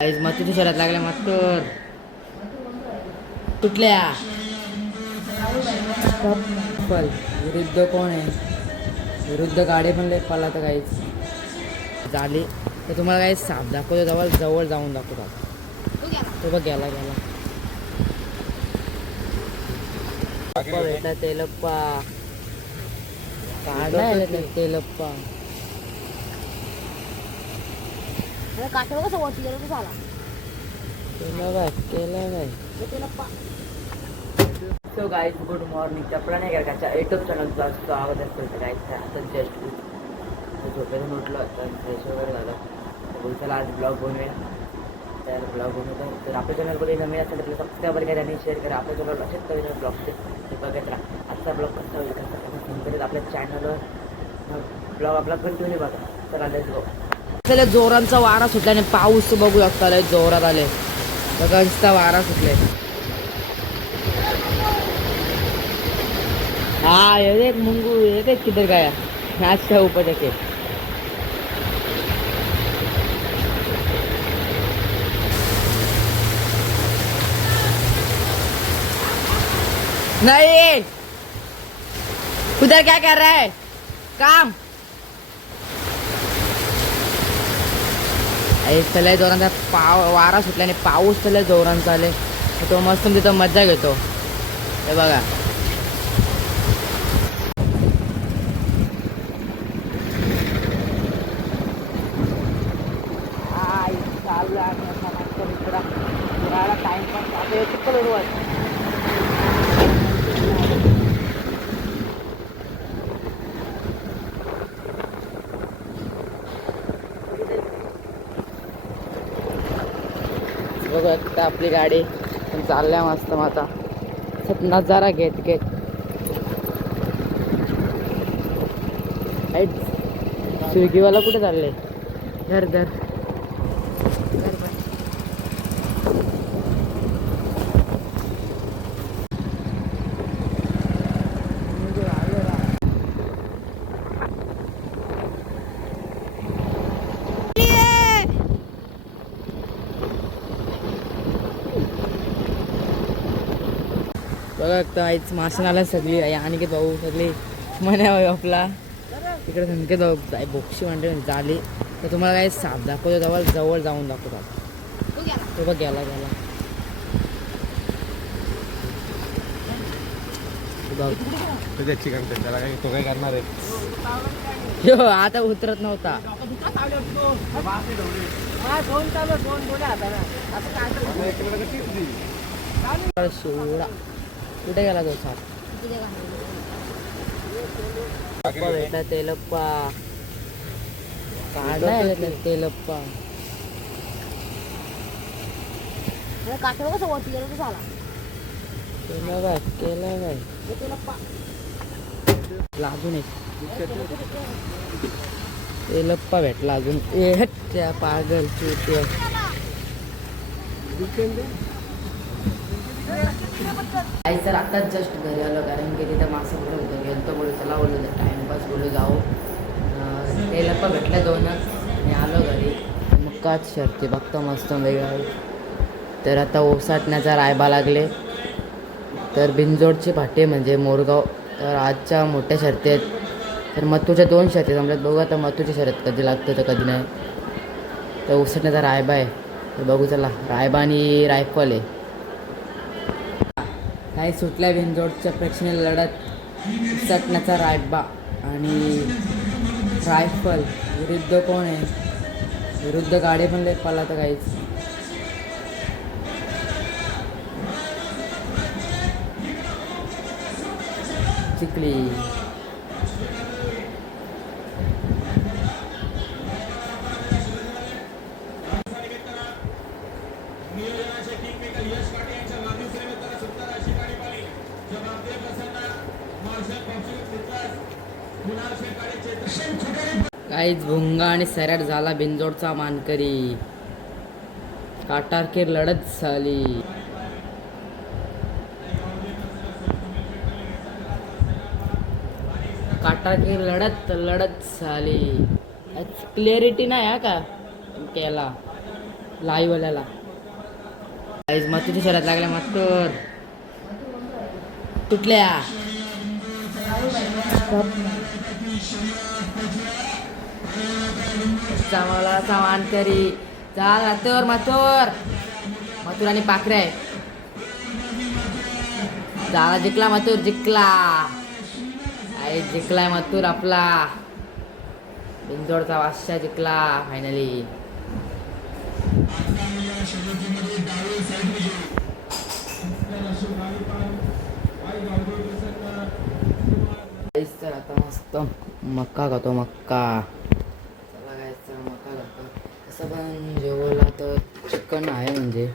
guys मथुरच्या शहरात लागल्या मथुर कुठल्या कपल विरुद्ध कोण आहे विरुद्ध गाडी पण लय पळला तर काहीच झाली तर तुम्हाला काही साप दाखवतो जवळ जवळ जाऊन दाखवतो तो बघ गेला गेला भेटला तेलप्पा काढलाय तेलप्पा काठेवर कसं वरती गेलं कसं आला केला सो गाईज गुड मॉर्निंग चपला नाही का युट्यूब चॅनलचा स्वागत असतो गाईज आता जस्ट झोपेतून उठलो तर फ्रेश वगैरे झालं तर बोल चला आज ब्लॉग बनवूया तर ब्लॉग बनवतो तर आपल्या चॅनलमध्ये नवीन असेल तर सबस्क्राईबर करा आणि शेअर करा आपल्या चॅनल असेच नवीन ब्लॉगचे ते बघत राहा आजचा ब्लॉग कसा होईल कसा संपर्क आपल्या चॅनलवर ब्लॉग आपला कंटिन्यू बघा चला लेट्स गो त्याला जोरांचा वारा सुटला आणि पाऊस बघू शकता जोरात आले बघा नुसता वारा सुटले हा एक मुंगू एक किधर गया आज का ऊपर देखे नहीं उधर क्या कर रहा है काम त्याला जोरांचा वारा सुटल्याने पाऊस त्याला जोरांचा आले तो मस्त तिथं मजा घेतो हे बघा बघा आपली गाडी चालल्या मस्त आता नजारा घेत घेत स्विगीवाला कुठे चालले धर धर बघा आईच मासन आला सगळी आणि भाऊ सगळी म्हणे आपला तिकडे संकेत भाऊ बोक्षी म्हणते झाली तर तुम्हाला काही साप दाखवतो जवळ जवळ जाऊन दाखवतो तो बघ गेला गेला तो काय करणार आहे आता उतरत नव्हता शिवडा कुठे गेला तो साप भेटला तेलप्पा काढलाय तेलप्पा काठेवर कसं वरती गेलं कसं आला केला अजून एक तेलप्पा भेटला अजून त्या पागल चुट्या आई सर आताच जस्ट घरी आलो कारण की तिथं मासा कुठं होतं गेलं तर बोलू चला बोललो तर टाईमपास बोलू जाऊ तेलप्पा भेटल्या दोनच आणि आलो घरी मग काच शर्ती बघता मस्त वेगळा तर आता ओसाटण्याचा रायबा लागले तर बिनजोडचे फाटे म्हणजे मोरगाव तर आजच्या मोठ्या शर्ती आहेत तर मथुरच्या 2 शर्ती जमल्यात बघू आता मथुरची शर्यत कधी लागतं तर कधी नाही तर ओसाटण्याचा रायबा आहे तर बघू चला रायबा आणि रायफल आहे काही सुटल्या बिनजोडच्या प्रेक्षणीय लढत सटण्याचा रायबा आणि रायफल विरुद्ध कोण आहे विरुद्ध गाडी पण लय पळला तर काहीच चिखली काहीच भुंगा आणि सॅरॅट झाला बिनजोडचा मानकरी काटारकीर लढत झाली काटारकीर लढत झाली क्लिअरिटी नाही हा का केला लाईव्हवाल्याला मथुरच्या शहरात लागल्या मथुर तुटल्या चांगला सामान तरी चाल मथुर मथुर मथुर आणि पाखरे झाला जिंकला मथुर जिंकला आई जिंकलाय मथुर आपला बिंदोडचा वाशा जिंकला फायनली तर आता मस्त मक्का खातो मक्का चला गायचा मक्का खातो असं पण जेवला तर चिकन आहे म्हणजे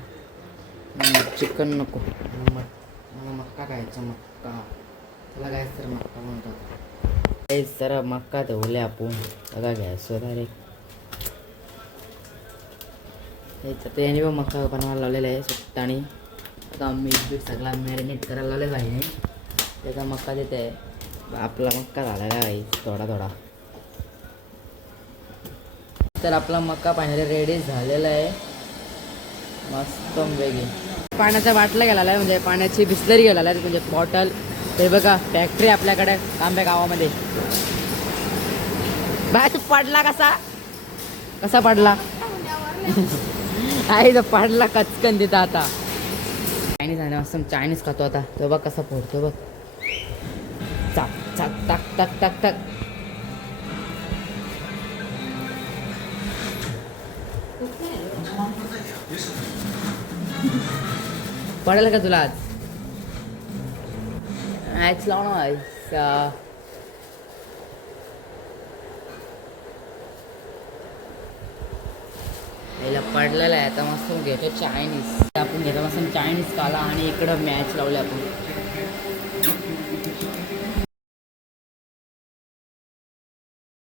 चिकन नको मला मक्का खायचा मक्का चला गायच तर मक्का म्हणतात गाईस जरा मक्का ठेवले आपण सगळा घ्यायचं डायरेक्ट त्याने पण मक्का बनवायला लावलेला आहे सुट्टाने आता मीठ बीठ सगळा मॅरिनेट करायला लावलेला आहे त्याचा मक्का देते आहे आपला मक्का झालेला आहे थोडा थोडा तर आपला मक्का पाण्याला रेडी झालेला आहे मस्त वेगळी पाण्याचा बाटला गेलेला आहे म्हणजे पाण्याची बिस्लरी गेलेला आहे म्हणजे बॉटल हे बघा फॅक्टरी आपल्याकडे तांब्या गावामध्ये बाय तू पडला कसा पडला आई तर पडला कचकन तिथं आता चायनीज आहे मस्त चायनीज खातो आता तो बघ कसा फोडतो बघ चाक चाक टाक टाक टाक टाक पडेल का तुला आज मॅच लाव ना याला पडलेला आहे आता मस्त घेतो चायनीज आपण घेतो मस्त चायनीज खाला आणि इकडं मॅच लावले आपण